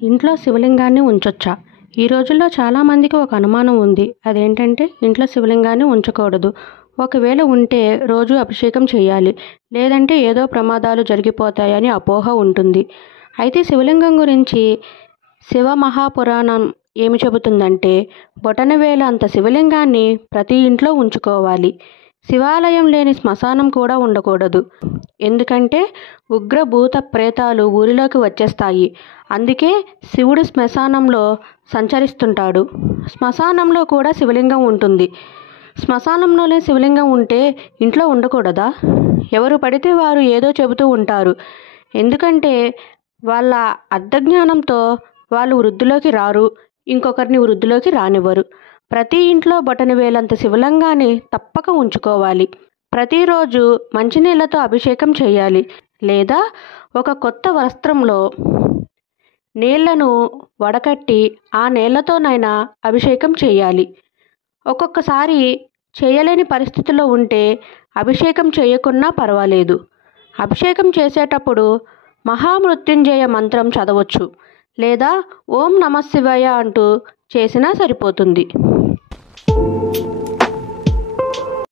ఇంట్లో శివలింగాన్ని ఉంచొచ్చా? ఈ రోజుల్లో చాలామందికి ఒక అనుమానం ఉంది. అదేంటంటే ఇంట్లో శివలింగాన్ని ఉంచకూడదు. ఒకవేళ ఉంటే రోజు అభిషేకం చేయాలి. లేదంటే ఏదో ప్రమాదాలు జరిగిపోతాయని అపోహ ఉంటుంది. అయితే శివలింగం గురించి శివ మహాపురాణం ఏమి చెబుతుందంటే బొటనవేలు అంత శివలింగాన్ని ప్రతి ఇంట్లో ఉంచుకోవాలి. శివాలయం లేని శ్మశానం కూడా ఉండకూడదు. ఎందుకంటే ఉగ్ర భూత ప్రేతాలు ఊరిలోకి వచ్చేస్తాయి. అందుకే శివుడు శ్మశానంలో సంచరిస్తుంటాడు. శ్మశానంలో కూడా శివలింగం ఉంటుంది. శ్మశానంలోనే శివలింగం ఉంటే ఇంట్లో ఉండకూడదా? ఎవరు పడితే వారు ఏదో చెబుతూ ఉంటారు. ఎందుకంటే వాళ్ళ అర్ధజ్ఞానంతో వాళ్ళు వృద్ధిలోకి రారు, ఇంకొకరిని వృద్ధిలోకి రానివ్వరు. ప్రతి ఇంట్లో బొటనవేలంత శివలింగాన్ని తప్పక ఉంచుకోవాలి. ప్రతిరోజు మంచినీళ్ళతో అభిషేకం చేయాలి. లేదా ఒక కొత్త వస్త్రంలో నీళ్లను వడకట్టి ఆ నీళ్లతోనైనా అభిషేకం చేయాలి. ఒక్కొక్కసారి చేయలేని పరిస్థితిలో ఉంటే అభిషేకం చేయకున్నా పర్వాలేదు. అభిషేకం చేసేటప్పుడు మహామృత్యుంజయ మంత్రం చదవచ్చు. లేదా ఓం నమః శివాయ అంటూ చేసినా సరిపోతుంది.